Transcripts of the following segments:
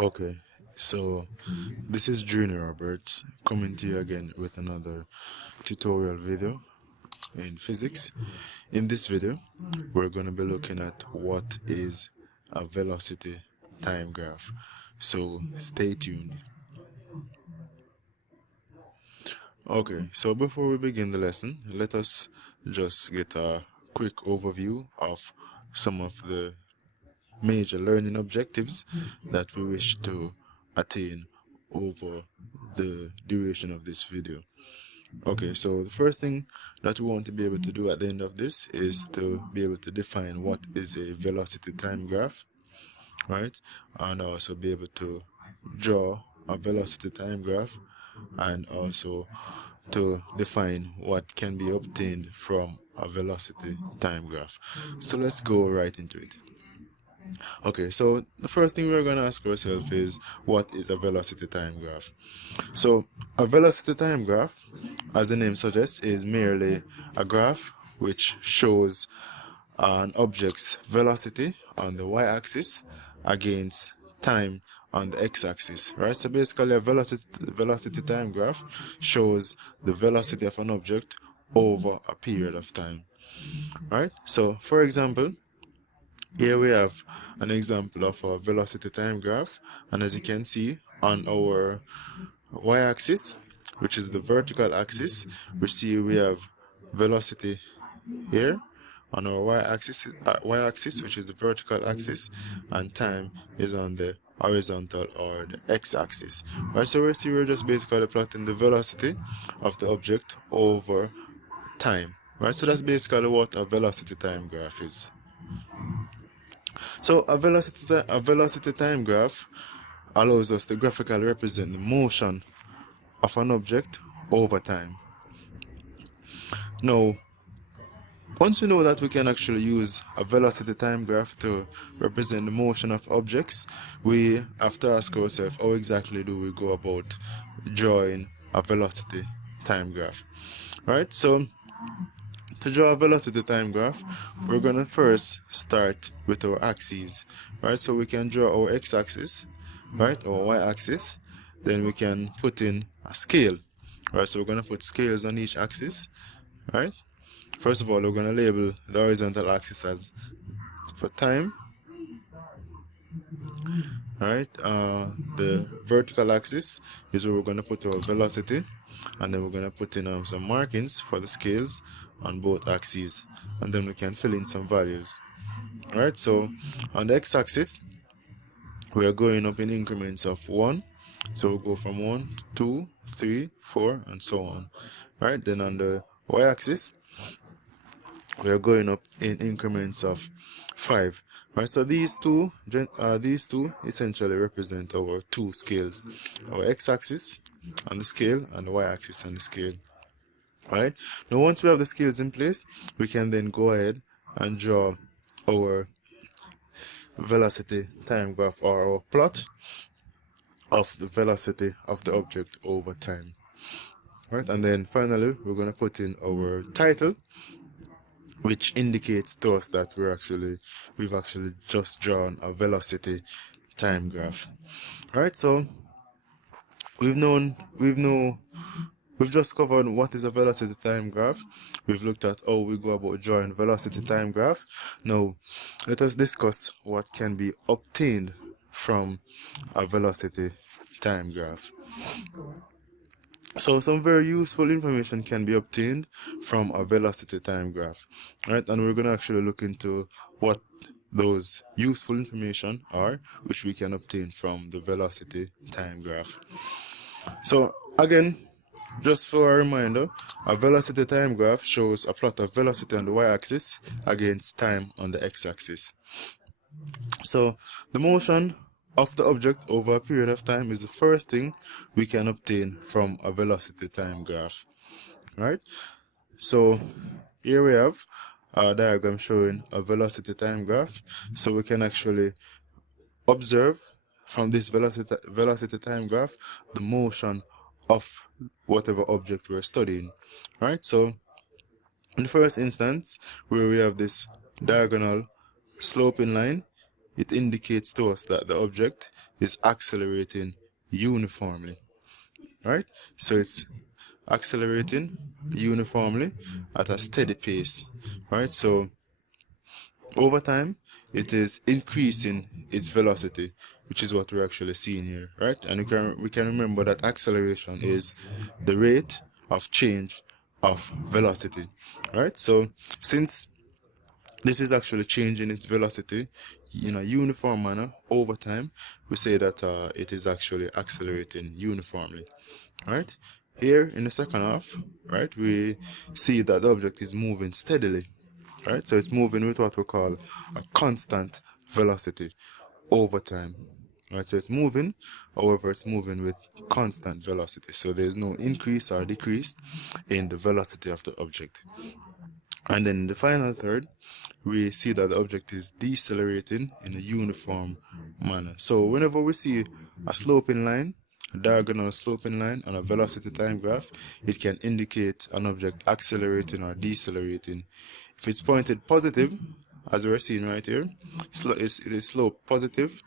Okay, so this is Junior Roberts coming to you again with another tutorial video in physics. In this video, we're going to be looking at what is a velocity time graph. So stay tuned. Okay, so before we begin the lesson, let us just get a quick overview of some of the major learning objectives that we wish to attain over the duration of this video. Okay, so the first thing that we want to be able to do at the end of this is to be able to define what is a velocity time graph, right? And also be able to draw a velocity time graph, and also to define what can be obtained from a velocity time graph. So let's go right into it. Okay, so the first thing we're going to ask ourselves is, what is a velocity time graph? So a velocity time graph, as the name suggests, is merely a graph which shows an object's velocity on the y-axis against time on the x-axis, right? So basically a velocity time graph shows the velocity of an object over a period of time, right? So for example, here we have an example of a velocity time graph, and as you can see on our y-axis, which is the vertical axis, we have velocity here on our y-axis, which is the vertical axis, and time is on the horizontal or the x-axis, right? So we're just basically plotting the velocity of the object over time, right? So that's basically what a velocity time graph is. So a velocity time graph allows us to graphically represent the motion of an object over time. Now, once we know that we can actually use a velocity time graph to represent the motion of objects, we have to ask ourselves, how exactly do we go about drawing a velocity time graph? Right? So to draw a velocity time graph, we're going to first start with our axes, right? So we can draw our x-axis, right, or y-axis. Then we can put in a scale, right? So we're going to put scales on each axis, right? First of all, we're going to label the horizontal axis as for time, right? The vertical axis is where we're going to put our velocity, and then we're going to put in some markings for the scales on both axes, and then we can fill in some values. Right, so on the x-axis we are going up in increments of 1, so we'll go from 1, 2, 3, 4, and so on. Right, then on the y-axis we are going up in increments of 5. Right, so these two essentially represent our two scales, our x-axis on the scale and the y-axis on the scale. Right, now once we have the scales in place, we can then go ahead and draw our velocity time graph, or our plot of the velocity of the object over time. Right, and then finally we're going to put in our title, which indicates to us that we've actually just drawn a velocity time graph. Right, so we've just covered what is a velocity time graph. We've looked at how we go about drawing velocity time graph. Now, let us discuss what can be obtained from a velocity time graph. So some very useful information can be obtained from a velocity time graph, right? And we're going to actually look into what those useful information are, which we can obtain from the velocity time graph. So again, just for a reminder, a velocity time graph shows a plot of velocity on the y-axis against time on the x-axis. So the motion of the object over a period of time is the first thing we can obtain from a velocity time graph, right? So here we have a diagram showing a velocity time graph. So we can actually observe from this velocity time graph the motion of whatever object we're studying, right? So in the first instance, where we have this diagonal sloping line, it indicates to us that the object is accelerating uniformly, right? So it's accelerating uniformly at a steady pace, right? So over time, it is increasing its velocity, which is what we're actually seeing here, right? And we can remember that acceleration is the rate of change of velocity, right? So since this is actually changing its velocity in a uniform manner over time, we say that it is actually accelerating uniformly, right? Here in the second half, right, we see that the object is moving steadily, right? So it's moving with what we call a constant velocity over time, right? So it's moving, however, it's moving with constant velocity. So there's no increase or decrease in the velocity of the object. And then in the final third, we see that the object is decelerating in a uniform manner. So whenever we see a sloping line, a diagonal sloping line on a velocity time graph, it can indicate an object accelerating or decelerating. If it's pointed positive, as we're seeing right here, it is slope positive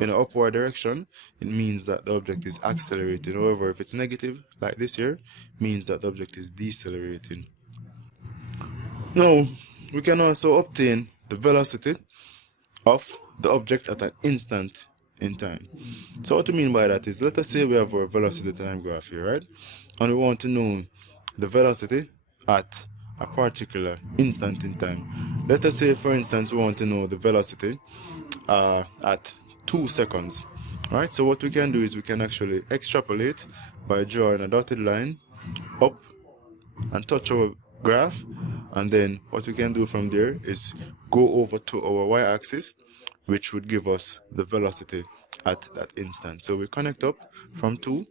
in an upward direction, it means that the object is accelerating. However, if it's negative, like this here, means that the object is decelerating. Now, we can also obtain the velocity of the object at an instant in time. So what we mean by that is, let us say we have our velocity time graph here, right? And we want to know the velocity at a particular instant in time. Let us say, for instance, we want to know the velocity at 2 seconds, right? So what we can do is we can actually extrapolate by drawing a dotted line up and touch our graph, and then what we can do from there is go over to our y-axis, which would give us the velocity at that instant. So we connect up from 2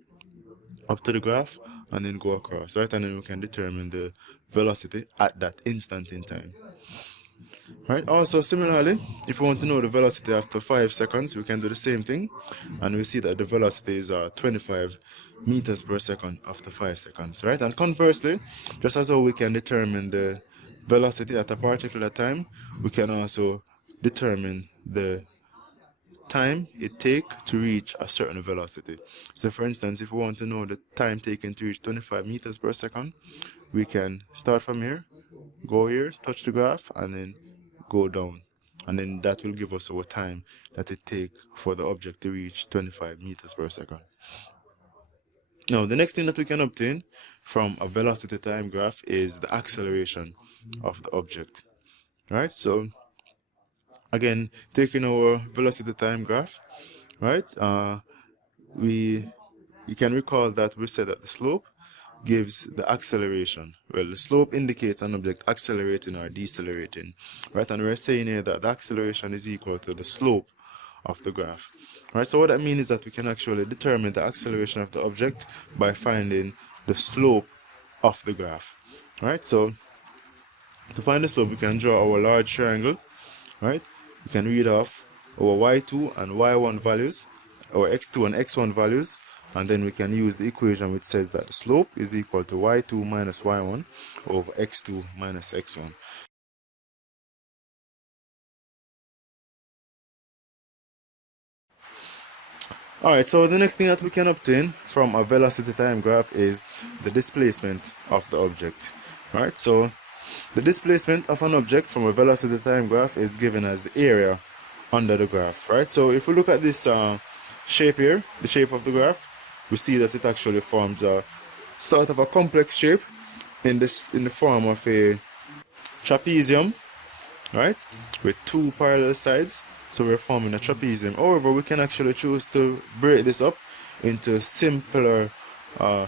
up to the graph and then go across, right? And then we can determine the velocity at that instant in time, right? Also, similarly, if we want to know the velocity after 5 seconds, we can do the same thing, and we see that the velocity is 25 meters per second after 5 seconds, right? And conversely, just as how we can determine the velocity at a particular time, we can also determine the time it takes to reach a certain velocity. So for instance, if we want to know the time taken to reach 25 meters per second, we can start from here, go here, touch the graph, and then go down, and then that will give us our time that it takes for the object to reach 25 meters per second. Now, the next thing that we can obtain from a velocity time graph is the acceleration of the object, right? So again, taking our velocity time graph, right, you can recall that we said that the slope gives the acceleration. Well, the slope indicates an object accelerating or decelerating, right? And we're saying here that the acceleration is equal to the slope of the graph, right? So what that means is that we can actually determine the acceleration of the object by finding the slope of the graph, right? So to find the slope, we can draw our large triangle, right? We can read off our y2 and y1 values, our x2 and x1 values, and then we can use the equation which says that the slope is equal to y2 minus y1 over x2 minus x1. Alright, so the next thing that we can obtain from a velocity time graph is the displacement of the object, right? So the displacement of an object from a velocity time graph is given as the area under the graph, right? So if we look at this shape here, the shape of the graph, we see that it actually forms a sort of a complex shape in the form of a trapezium, right, with two parallel sides. So we're forming a trapezium. However, we can actually choose to break this up into simpler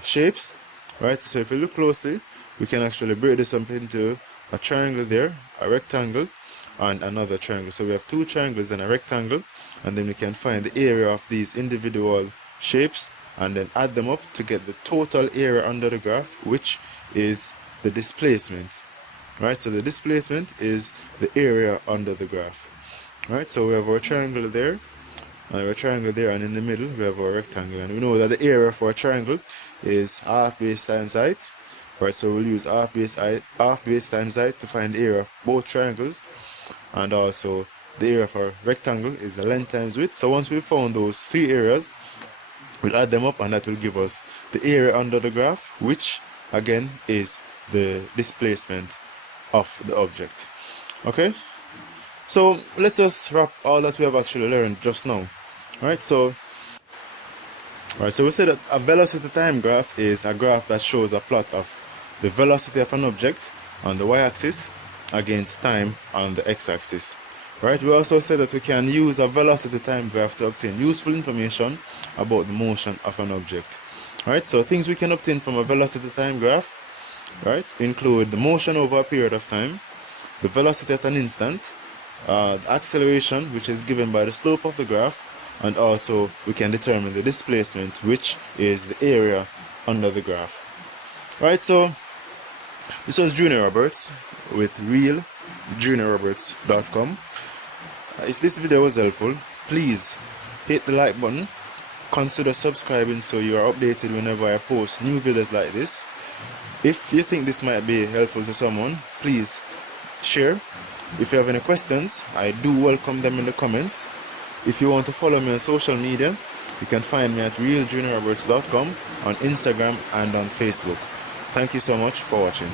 shapes, right? So if you look closely, we can actually break this up into a triangle there, a rectangle, and another triangle. So we have two triangles and a rectangle, and then we can find the area of these individual shapes and then add them up to get the total area under the graph, which is the displacement, right? So the displacement is the area under the graph, right? So we have our triangle there, and our triangle there, and in the middle we have our rectangle, and we know that the area for a triangle is half base times height, right? So we'll use half base times height to find the area of both triangles, and also the area of our rectangle is the length times width. So once we've found those three areas, we'll add them up, and that will give us the area under the graph, which again is the displacement of the object. Okay, so let's just wrap all that we have actually learned just now. Alright, so we said that a velocity time graph is a graph that shows a plot of the velocity of an object on the y-axis against time on the x-axis. Right, we also said that we can use a velocity time graph to obtain useful information about the motion of an object. Right, so things we can obtain from a velocity time graph, right, include the motion over a period of time, the velocity at an instant, the acceleration, which is given by the slope of the graph, and also we can determine the displacement, which is the area under the graph. Right, so this was Junior Roberts with realjuniorroberts.com. If this video was helpful, please hit the like button, consider subscribing so you are updated whenever I post new videos like this. If you think this might be helpful to someone, please share. If you have any questions, I do welcome them in the comments. If you want to follow me on social media, you can find me at realjuniorroberts.com on Instagram and on Facebook. Thank you so much for watching.